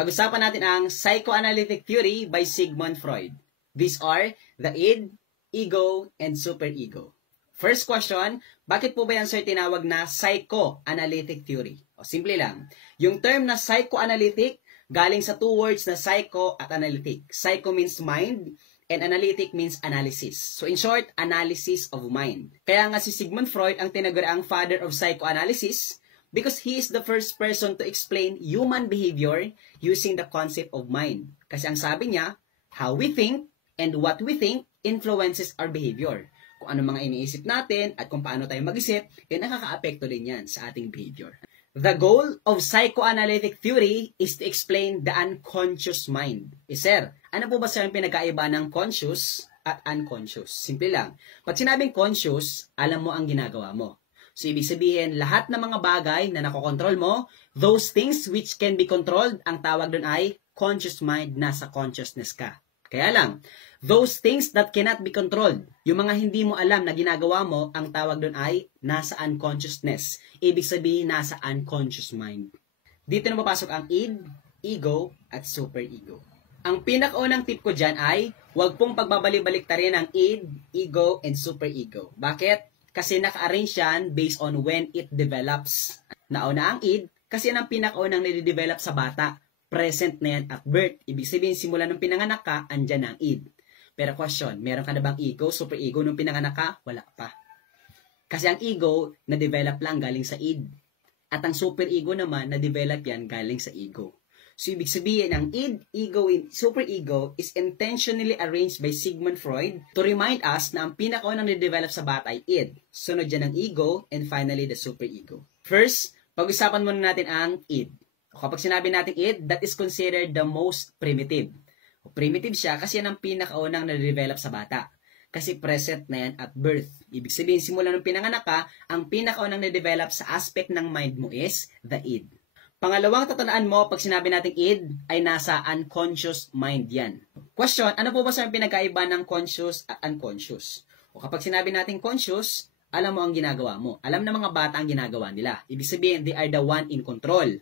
Pag-usapan natin ang psychoanalytic theory by Sigmund Freud. These are the id, ego, and superego. First question, bakit po ba yan sir tinawag na psychoanalytic theory? O simple lang, yung term na psychoanalytic galing sa two words na psycho at analytic. Psycho means mind, and analytic means analysis. So in short, analysis of mind. Kaya nga si Sigmund Freud ang tinaguriang father of psychoanalysis because he is the first person to explain human behavior using the concept of mind. Kasi ang sabi niya, how we think and what we think influences our behavior. Kung ano mga iniisip natin at kung paano tayo mag-isip, nakaka-apekto din yan sa ating behavior. The goal of psychoanalytic theory is to explain the unconscious mind. Sir, ano po ba sir ang pinagkaiba ng conscious at unconscious? Simple lang. Pag sinabing conscious, alam mo ang ginagawa mo. So, ibig sabihin, lahat ng mga bagay na nakokontrol mo, those things which can be controlled, ang tawag doon ay conscious mind, nasa consciousness ka. Kaya lang, those things that cannot be controlled, yung mga hindi mo alam na ginagawa mo, ang tawag doon ay nasa unconsciousness. Ibig sabihin, nasa unconscious mind. Dito na papasok ang id, ego, at superego. Ang pinakaunang tip ko dyan ay, huwag pong pagbabalik-baliktarin ang id, ego, and superego. Bakit? Kasi naka-arrange yan based on when it develops. Nauna ang id, kasi yan ang pinakaunang nire-develop sa bata. Present na yan at birth. Ibig sabihin, simula nung pinanganak ka, andyan ang id. Pero question, meron ka na bang ego, superego nung pinanganak ka? Wala pa. Kasi ang ego, na-develop lang galing sa id. At ang superego naman, na-develop yan galing sa ego. So, ibig sabihin, ang id, ego, and superego is intentionally arranged by Sigmund Freud to remind us na ang pinakaunang na-develop sa bata ay id. Sunod dyan ang ego, and finally, the superego. First, pag-usapan muna natin ang id. Kapag sinabi natin id, that is considered the most primitive. Primitive siya kasi yan ang pinakaunang na-develop sa bata. Kasi present na yan at birth. Ibig sabihin, simula nung pinanganak ka, ang pinakaunang na-develop sa aspect ng mind mo is the id. Pangalawang tatandaan mo, pag sinabi natin id, ay nasa unconscious mind yan. Question, ano po ba sa pinagkaiba ng conscious at unconscious? O kapag sinabi natin conscious, alam mo ang ginagawa mo. Alam na mga bata ang ginagawa nila. Ibig sabihin, they are the one in control.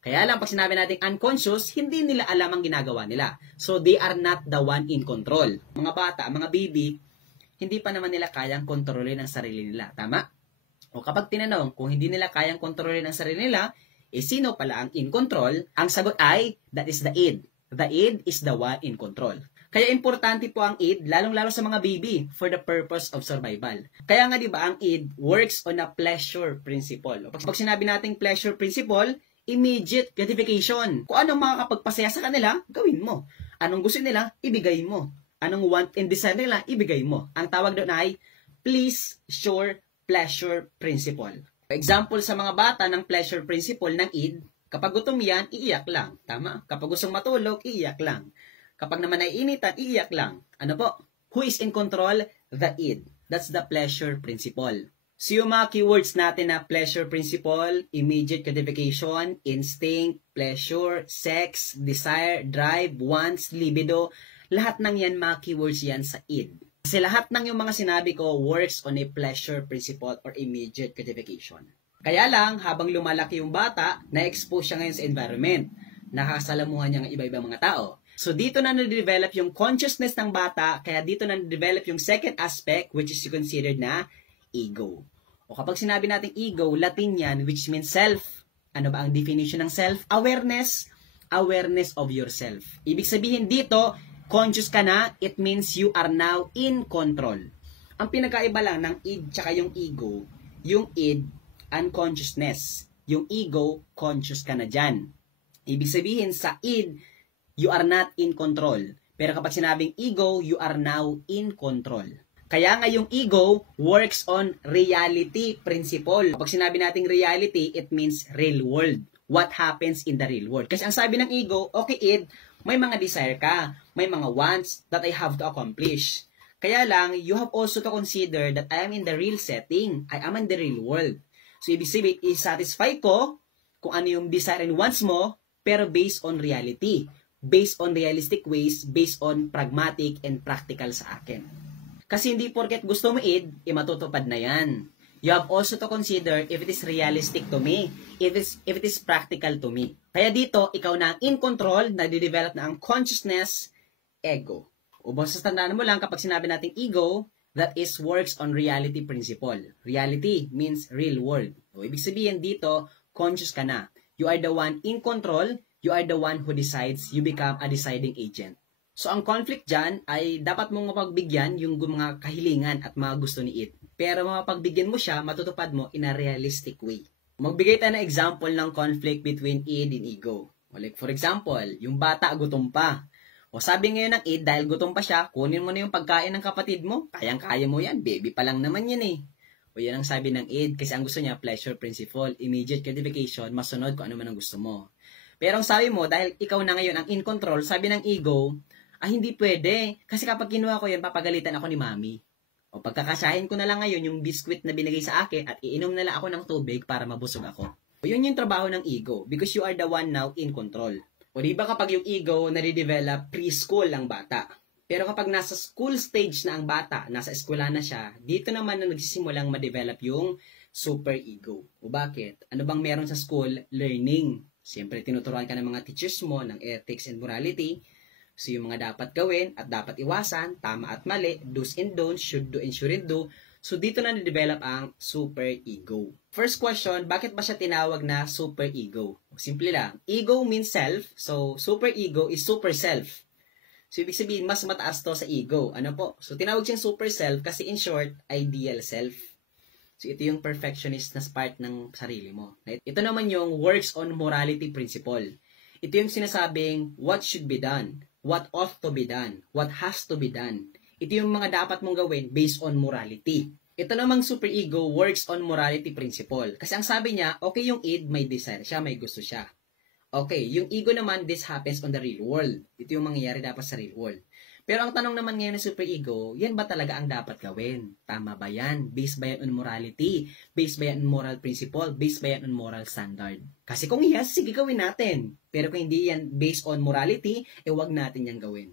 Kaya lang, pag sinabi natin unconscious, hindi nila alam ang ginagawa nila. So, they are not the one in control. Mga bata, mga baby, hindi pa naman nila kayang kontrolin ang sarili nila. Tama? O kapag tinanong, kung hindi nila kayang kontrolin ang sarili nila, sino pala ang in control? Ang sagot ay, that is the id. The id is the one in control. Kaya importante po ang id, lalong-lalo sa mga baby, for the purpose of survival. Kaya nga diba, ang id works on a pleasure principle. Pag sinabi nating pleasure principle, immediate gratification. Kung anong makakapagpasaya sa kanila, gawin mo. Anong gusto nila, ibigay mo. Anong want and desire nila, ibigay mo. Ang tawag doon ay please, sure, pleasure principle. Example sa mga bata ng pleasure principle ng id, kapag gutom yan, iiyak lang. Tama? Kapag gustong matulog, iiyak lang. Kapag naman naiinitan, iiyak lang. Ano po? Who is in control? The id. That's the pleasure principle. So yung mga keywords natin na pleasure principle, immediate gratification, instinct, pleasure, sex, desire, drive, wants, libido, lahat ng yan mga keywords yan sa id. Kasi lahat ng yung mga sinabi ko works on a pleasure principle or immediate gratification. Kaya lang, habang lumalaki yung bata, na-expose siya ngayon sa environment. Nakasalamuhan niya ng iba-ibang mga tao. So dito na na-develop yung consciousness ng bata, kaya dito na na-develop yung second aspect which is considered na ego. O kapag sinabi natin ego, Latin yan, which means self. Ano ba ang definition ng self? Awareness. Awareness of yourself. Ibig sabihin dito, conscious ka na, it means you are now in control. Ang pinagkaiba lang ng id tsaka yung ego, yung id, unconsciousness. Yung ego, conscious ka na dyan. Ibig sabihin sa id, you are not in control. Pero kapag sinabing ego, you are now in control. Kaya nga yung ego works on reality principle. Kapag sinabi nating reality, it means real world. What happens in the real world. Kasi ang sabi ng ego, okay id, may mga desire ka, may mga wants that I have to accomplish. Kaya lang, you have also to consider that I am in the real setting. I am in the real world. So ibig sabihin, i-satisfy ko kung ano yung desire and wants mo, pero based on reality. Based on realistic ways, based on pragmatic and practical sa akin. Kasi hindi porket gusto mo id, matutupad na yan. You have also to consider if it is realistic to me, if it is practical to me. Kaya dito, ikaw na ang in control, nade-develop na ang consciousness, ego. O basta tandaan mo lang kapag sinabi natin ego, that is works on reality principle. Reality means real world. O ibig sabihin dito, conscious ka na. You are the one in control, you are the one who decides, you become a deciding agent. So, ang conflict dyan ay dapat mong mapagbigyan yung mga kahilingan at mga gusto ni id. Pero mapagbigyan mo siya, matutupad mo in a realistic way. Magbigay tayo ng example ng conflict between id and ego. Like for example, yung bata gutom pa. O sabi ngayon ng id, dahil gutom pa siya, kunin mo na yung pagkain ng kapatid mo. Kayang-kaya mo yan, baby pa lang naman yan eh. O yan ang sabi ng id, kasi ang gusto niya, pleasure principle, immediate gratification, masunod kung ano man ang gusto mo. Pero ang sabi mo, dahil ikaw na ngayon ang in control, sabi ng ego, hindi pwede. Kasi kapag kinuha ko yan, papagalitan ako ni mami. O pagkakasahin ko na lang ngayon yung biskwit na binigay sa akin at iinom na lang ako ng tubig para mabusog ako. O yun yung trabaho ng ego because you are the one now in control. O diba kapag yung ego nare-develop preschool ang bata. Pero kapag nasa school stage na ang bata, nasa eskwela na siya, dito naman na nagsisimulang ma-develop yung super ego. O bakit? Ano bang meron sa school? Learning. Siyempre, tinuturuan ka ng mga teachers mo ng ethics and morality. So, yung mga dapat gawin at dapat iwasan, tama at mali, do's and don'ts, should do and shouldn't do. So, dito na na-develop ang super ego. First question, bakit ba siya tinawag na super ego? Simple lang. Ego means self. So, super ego is super self. So, ibig sabihin, mas mataas to sa ego. Ano po? So, tinawag siyang super self kasi in short, ideal self. So, ito yung perfectionist na part ng sarili mo. Ito naman yung works on morality principle. Ito yung sinasabing, what should be done? What ought to be done? What has to be done? Ito yung mga dapat mong gawin based on morality. Ito namang super ego works on morality principle. Kasi ang sabi niya, okay yung id, may desire siya, may gusto siya. Okay, yung ego naman, this happens on the real world. Ito yung mangyayari dapat sa real world. Pero ang tanong naman ngayon ng super ego, yan ba talaga ang dapat gawin? Tama ba yan? Based ba yan on morality? Based ba yan on moral principle? Based ba yan on moral standard? Kasi kung yes, sige gawin natin. Pero kung hindi yan based on morality, wag natin yan gawin.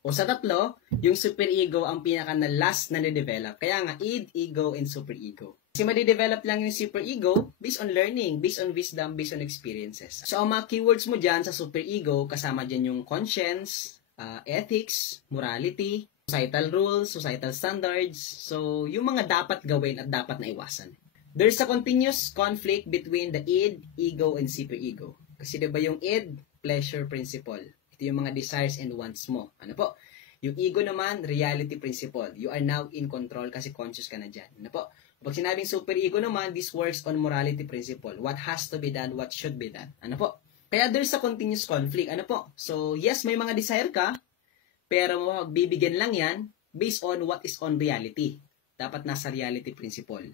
O sa tatlo, yung super ego ang pinaka na last na na-develop. Kaya nga, id, ego, and super ego. Kasi madi-develop lang yung super ego based on learning, based on wisdom, based on experiences. So, ang mga keywords mo dyan sa super ego, kasama dyan yung conscience, ethics, morality, societal rules, societal standards. So, yung mga dapat gawin at dapat na iwasan. There's a continuous conflict between the id, ego, and super ego. Kasi diba yung id, pleasure principle. Ito yung mga desires and wants mo. Ano po? Yung ego naman, reality principle. You are now in control kasi conscious ka na dyan. Ano po? Pag sinabing super ego naman, this works on morality principle. What has to be done, what should be done. Ano po? Kaya there's a continuous conflict. Ano po? So, yes, may mga desire ka, pero magbibigyan lang yan based on what is on reality. Dapat nasa reality principle.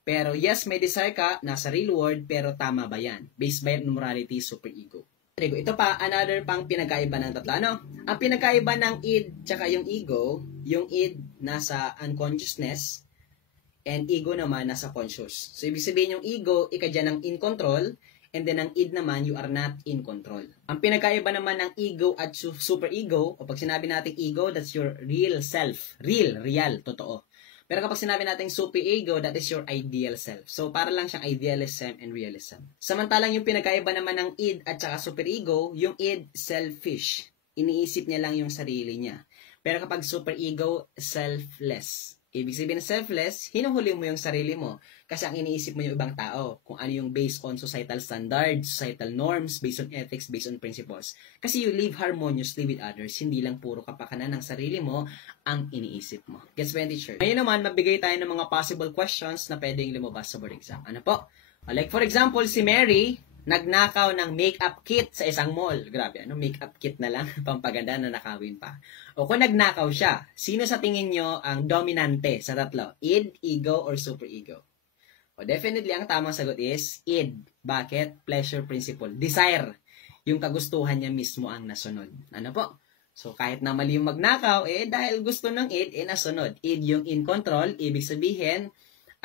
Pero yes, may desire ka, nasa real world, pero tama ba yan? Based ba yan on morality, super ego? Ito pa, another pang pinagkaiba ng tatlo. Ano? Ang pinagkaiba ng id tsaka yung id nasa unconsciousness, and ego naman nasa conscious. So, ibig sabihin yung ego, ika dyan ang in control, and then ang id naman, you are not in control. Ang pinagkaiba naman ng ego at super ego, o pag sinabi natin ego, that's your real self. Real, totoo. Pero kapag sinabi natin super ego, that is your ideal self. So, para lang siyang idealism and realism. Samantalang yung pinagkaiba naman ng id at saka super ego, yung id, selfish. Iniisip niya lang yung sarili niya. Pero kapag super ego, selfless. Ibig sabihin ng selfless, hinuhuli mo yung sarili mo. Kasi ang iniisip mo yung ibang tao. Kung ano yung based on societal standards, societal norms, based on ethics, based on principles. Kasi you live harmoniously with others. Hindi lang puro kapakanan ng sarili mo ang iniisip mo. Gets ba yung teacher? Ngayon naman, magbigay tayo ng mga possible questions na pwedeng lumabas sa board exam. Ano po? Like for example, si Mary, nagnakaw ng makeup kit sa isang mall. Grabe, makeup kit na lang, pampaganda na nakawin pa. O kung nagnakaw siya, sino sa tingin nyo ang dominante sa tatlo? Id, ego, or super ego? O definitely, ang tamang sagot is id. Bakit? Pleasure principle. Desire. Yung kagustuhan niya mismo ang nasunod. Ano po? So, kahit na mali yung magnakaw, dahil gusto ng id, nasunod. Id yung in control, ibig sabihin,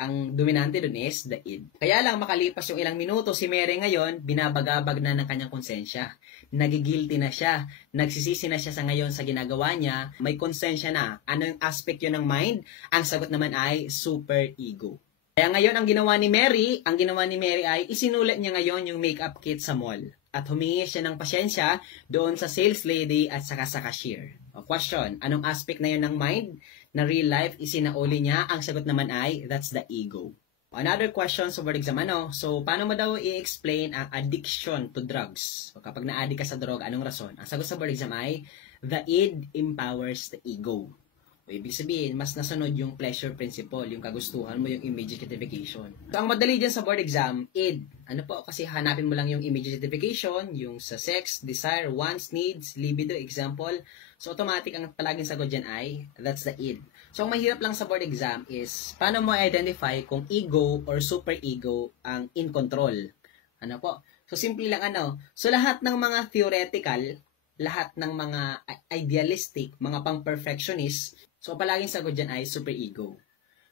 ang dominante dun is the id. Kaya lang makalipas yung ilang minuto, si Mary ngayon, binabagabag na ng kanyang konsensya. Nagigilty na siya. Nagsisisi na siya sa ngayon sa ginagawa niya. May konsensya na. Ano yung aspect yun ng mind? Ang sagot naman ay super ego. Kaya ngayon, ang ginawa ni Mary ay isinulat niya ngayon yung makeup kit sa mall. At humingi siya ng pasyensya doon sa sales lady at saka sa cashier. O question, anong aspect na yun ng mind na real life isinauli niya? Ang sagot naman ay, that's the ego. Another question sa board exam, So, paano mo daw i-explain ang addiction to drugs? O kapag na-addict ka sa drug, anong rason? Ang sagot sa board exam ay, the id empowers the ego. O, ibig sabihin, mas nasunod yung pleasure principle, yung kagustuhan mo, yung immediate gratification. So, ang madali dyan sa board exam, id. Ano po? Kasi hanapin mo lang yung immediate gratification, yung sa sex, desire, wants, needs, libido, example. So, automatic ang palaging sagot dyan ay, that's the id. So, ang mahirap lang sa board exam is, paano mo identify kung ego or super ego ang in control? Ano po? So, simple lang So, lahat ng mga theoretical, lahat ng mga idealistic, mga pang-perfectionist, so palaging sagot dyan ay super ego.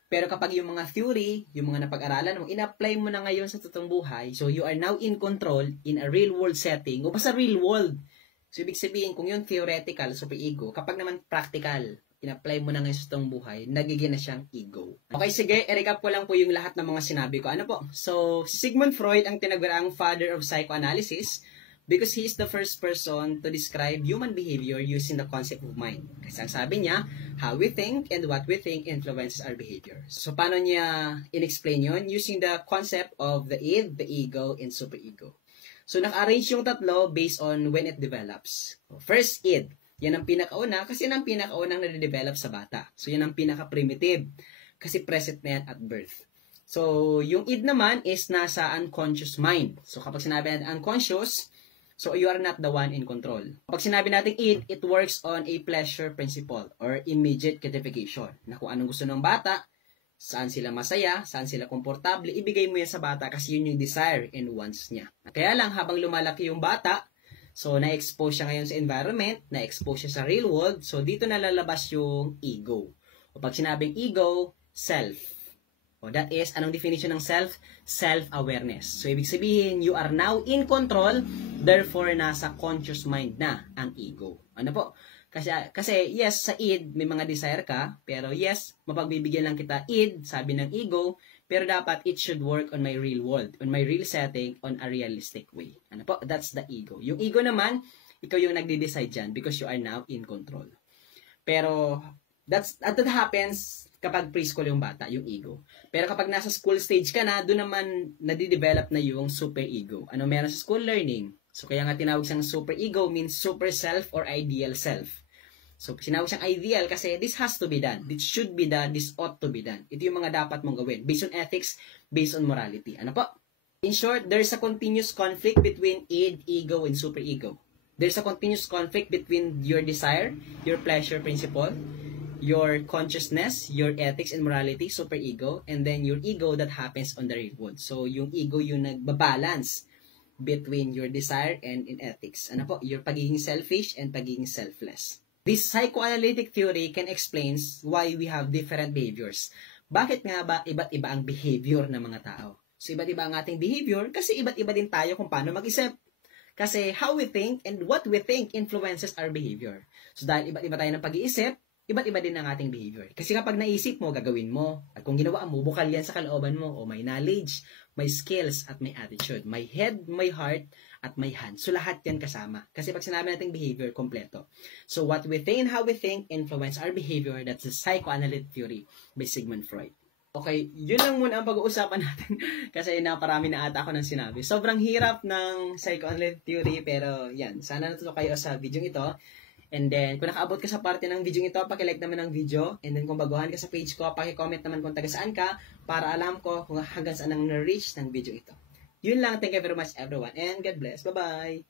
Pero kapag yung mga theory, yung mga napag-aralan mo, in-apply mo na ngayon sa totoong buhay, so you are now in control in a real world setting, o basta real world. So, ibig sabihin, kung yung theoretical, super ego, kapag naman practical, in-apply mo na ngayon sa totoong buhay, nagiging na siyang ego. Okay, sige, i-recap ko lang po yung lahat ng mga sinabi ko. Ano po? So, Sigmund Freud ang tinaguriang father of psychoanalysis because he is the first person to describe human behavior using the concept of mind. Kasi ang sabi niya, how we think and what we think influences our behavior. So, paano niya in-explain yun? Using the concept of the id, the ego, and superego. So, naka-arrange yung tatlo based on when it develops. First, id. Yan ang pinakauna kasi yan ang pinakaunang nade-develop sa bata. So, yan ang pinaka-primitive kasi present na yan at birth. So, yung id naman is nasa unconscious mind. So, kapag sinabi natin unconscious, so you are not the one in control. Kapag sinabi natin it works on a pleasure principle or immediate gratification. Na kung anong gusto ng bata, saan sila masaya, saan sila komportable, ibigay mo yan sa bata kasi yun yung desire and wants niya. Kaya lang habang lumalaki yung bata, so na-expose siya ngayon sa environment, na-expose siya sa real world, so dito nalalabas yung ego. O pag sinabing ego, self. O that is, anong definition ng self? Self-awareness. So, ibig sabihin, you are now in control, therefore, nasa conscious mind na ang ego. Ano po? Kasi yes, sa id, may mga desire ka, pero yes, mapagbibigyan lang kita id, sabi ng ego, pero dapat it should work on my real world, on my real setting, on a realistic way. Ano po? That's the ego. Yung ego naman, ikaw yung nagde-decide dyan because you are now in control. Pero, that happens kapag preschool yung bata, yung ego. Pero kapag nasa school stage ka na, doon naman nadidevelop na yung super ego. Ano meron sa school learning? So, kaya nga tinawag siyang super ego means super self or ideal self. So, sinawag siyang ideal kasi this has to be done. This should be done. This ought to be done. Ito yung mga dapat mong gawin. Based on ethics, based on morality. Ano po? In short, there's a continuous conflict between id, ego, and super ego. There's a continuous conflict between your desire, your pleasure principle, your consciousness, your ethics and morality, super ego, and then your ego that happens on the real world. So, yung ego yung nagbabalance between your desire and in ethics. Ano po? Your pagiging selfish and pagiging selfless. This psychoanalytic theory can explain why we have different behaviors. Bakit nga ba iba't iba ang behavior ng mga tao? So, iba't iba ang ating behavior kasi iba't iba din tayo kung paano mag-isip. Kasi how we think and what we think influences our behavior. So, dahil iba't iba tayo ng pag-iisip, iba't iba din ang ating behavior. Kasi kapag naisip mo, gagawin mo. At kung ginawa mo, bukal yan sa kalooban mo. O may knowledge, may skills, at may attitude. May head, may heart, at may hand. So lahat yan kasama. Kasi pag sinabi natin behavior, kompleto. So what we think and how we think influence our behavior. That's the psychoanalytic theory by Sigmund Freud. Okay, yun lang muna ang pag-uusapan natin. Kasi naparami na ata ako ng sinabi. Sobrang hirap ng psychoanalytic theory. Pero yan, sana natuto kayo sa video ito. And then, kung nakaabot ka sa parte ng video ito, paki-like naman ng video. And then, kung baguhan ka sa page ko, paki-comment naman kung taga saan ka para alam ko kung hanggang saan ang na-reach ng video ito. Yun lang. Thank you very much, everyone. And God bless. Bye-bye.